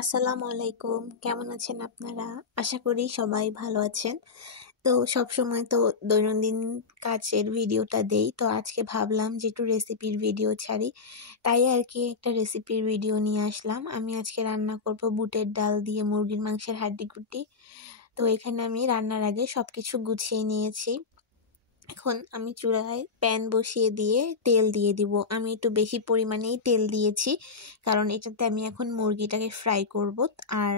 আসসালামু আলাইকুম। কেমন আছেন আপনারা? আশা করি সবাই ভালো আছেন। তো সবসময় তো দৈনন্দিন কাজের ভিডিওটা দেই। তো আজকে ভাবলাম যে একটু রেসিপির ভিডিও ছাড়ি। তাই আরকি একটা রেসিপির ভিডিও নিয়ে আসলাম। আমি আজকে রান্না করব বুটের ডাল দিয়ে মুরগির মাংসের হাড্ডি-গুড্ডি। তো এখানে আমি রান্নার আগে সবকিছু গুছিয়ে নিয়েছি। এখন আমি চুলায় প্যান বসিয়ে দিয়ে তেল দিয়ে দিব। আমি একটু বেশি পরিমাণেই তেল দিয়েছি। কারণ এটাতে আমি এখন মুরগিটাকে ফ্রাই করব। আর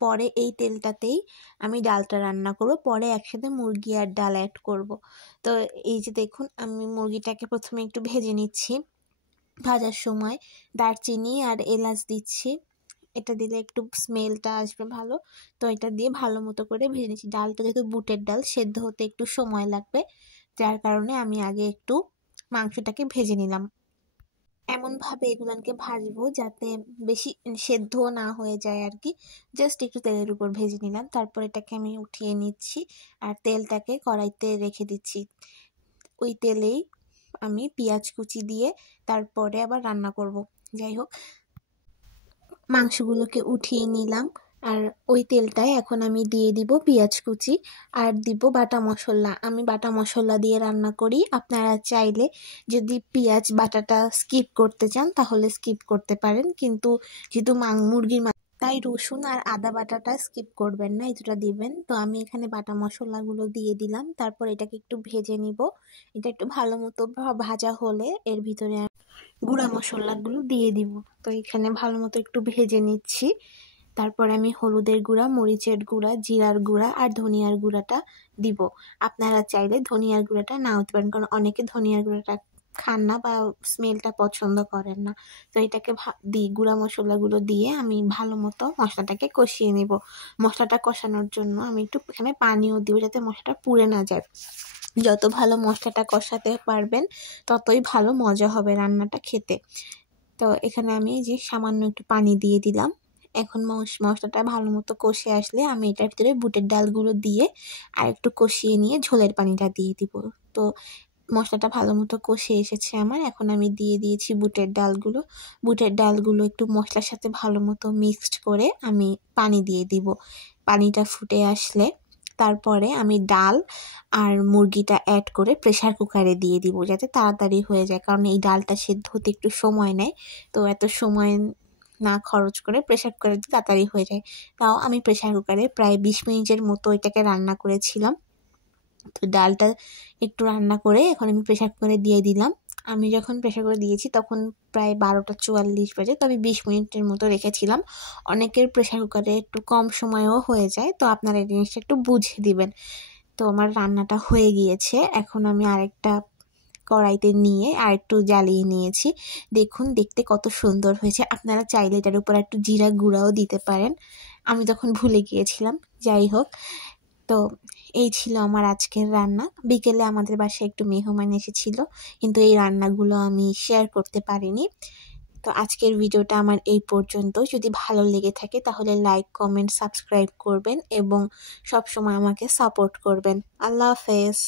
পরে এই তেলটাতেই আমি ডালটা রান্না করব। পরে একসাথে মুরগি আর ডাল অ্যাড করব। তো এই যে দেখুন আমি মুরগিটাকে প্রথমে একটু ভেজে নিচ্ছি। ভাজার সময় দারচিনি আর এলাচ দিচ্ছি। এটা দিলে একটু স্মেলটা আসবে ভালো। তো এটা দিয়ে ভালো মতো করে ভেজে নিচ্ছি। ডালটা যেহেতু বুটের ডাল সেদ্ধ হতে একটু সময় লাগবে। যার কারণে আমি আগে একটু মাংসটাকে ভেজে নিলাম। এমনভাবে এগুলানকে ভাজবো যাতে বেশি সেদ্ধ না হয়ে যায় আর কি। জাস্ট একটু তেলের উপর ভেজে নিলাম। তারপর এটাকে আমি উঠিয়ে নিচ্ছি আর তেলটাকে কড়াইতে রেখে দিচ্ছি। ওই তেলেই আমি পেঁয়াজ কুচি দিয়ে তারপরে আবার রান্না করব। যাই হোক, মাংসগুলোকে উঠিয়ে নিলাম আর ওই তেলটায় এখন আমি দিয়ে দিব পেঁয়াজ কুচি আর দিব বাটা মশলা। আমি বাটা মশলা দিয়ে রান্না করি। আপনারা চাইলে যদি পেঁয়াজ বাটাটা স্কিপ করতে চান তাহলে স্কিপ করতে পারেন, কিন্তু যেহেতু মুরগির তাই রসুন আর আদা বাটাটা স্কিপ করবেন না, এতটা দিবেন। তো আমি এখানে বাটা মশলাগুলো দিয়ে দিলাম। তারপর এটাকে একটু ভেজে নিব। এটা একটু ভালো মতো ভাজা হলে এর ভিতরে গুঁড়া মশলাগুলো দিয়ে দিব। তো এখানে ভালো মতো একটু ভেজে নিচ্ছি। তারপরে আমি হলুদের গুঁড়া, মরিচের গুঁড়া, জিরার গুঁড়া আর ধনিয়ার গুঁড়াটা দিব। আপনারা চাইলে ধনিয়ার গুঁড়াটা নাও দিতে পারেন, কারণ অনেকে ধনিয়ার গুঁড়াটা খান না বা স্মেলটা পছন্দ করেন না। তো এটাকে গুঁড়া মশলাগুলো দিয়ে আমি ভালো মতো মশলাটাকে কষিয়ে নিব। মশলাটা কষানোর জন্য আমি একটু এখানে পানিও দিব যাতে মশলাটা পুড়ে না যায়। যত ভালো মশলাটা কষাতে পারবেন ততই ভালো মজা হবে রান্নাটা খেতে। তো এখানে আমি যে সামান্য একটু পানি দিয়ে দিলাম। এখন মশলাটা ভালো মতো কষে আসলে আমি এটার ভিতরে বুটের ডালগুলো দিয়ে আর একটু কষিয়ে নিয়ে ঝোলের পানিটা দিয়ে দিব। তো মশলাটা ভালো মতো কষে এসেছে আমার। এখন আমি দিয়ে দিয়েছি বুটের ডালগুলো। বুটের ডালগুলো একটু মশলার সাথে ভালো মতো মিক্সড করে আমি পানি দিয়ে দিব। পানিটা ফুটে আসলে তারপরে আমি ডাল আর মুরগিটা অ্যাড করে প্রেসার কুকারে দিয়ে দিব যাতে তাড়াতাড়ি হয়ে যায়, কারণ এই ডালটা সেদ্ধ হতে একটু সময় নেয়। তো এত সময় না খরচ করে প্রেসার কুকারে দিলে তাড়াতাড়ি হয়ে যায়। তাও আমি প্রেসার কুকারে প্রায় 20 মিনিটের মতো এটাকে রান্না করেছিলাম। তো ডালটা একটু রান্না করে এখন আমি প্রেসার কুকারে দিয়ে দিলাম। আমি যখন প্রেসার কুকারে দিয়েছি তখন প্রায় 12টা 44 বাজে। তো আমি 20 মিনিটের মতো রেখেছিলাম। অনেকের প্রেসার কুকারে একটু কম সময়েও হয়ে যায়, তো আপনারা এই জিনিসটা একটু বুঝে দিবেন। তো আমার রান্নাটা হয়ে গিয়েছে। এখন আমি আরেকটা কড়াইতে নিয়ে আরেকটু জ্বালিয়ে নিয়েছি। দেখুন দেখতে কত সুন্দর হয়েছে। আপনারা চাইলে এটার উপর একটু জিরা গুঁড়াও দিতে পারেন। আমি তখন ভুলে গিয়েছিলাম। যাই হোক, তো এই ছিল আমার আজকের রান্না। বিকেলে আমাদের বাসায় একটু মেহমান এসেছিল, কিন্তু এই রান্নাগুলো আমি শেয়ার করতে পারিনি। তো আজকের ভিডিওটা আমার এই পর্যন্ত। যদি ভালো লেগে থাকে তাহলে লাইক, কমেন্ট, সাবস্ক্রাইব করবেন এবং সবসময় আমাকে সাপোর্ট করবেন। আল্লাহ হাফেজ।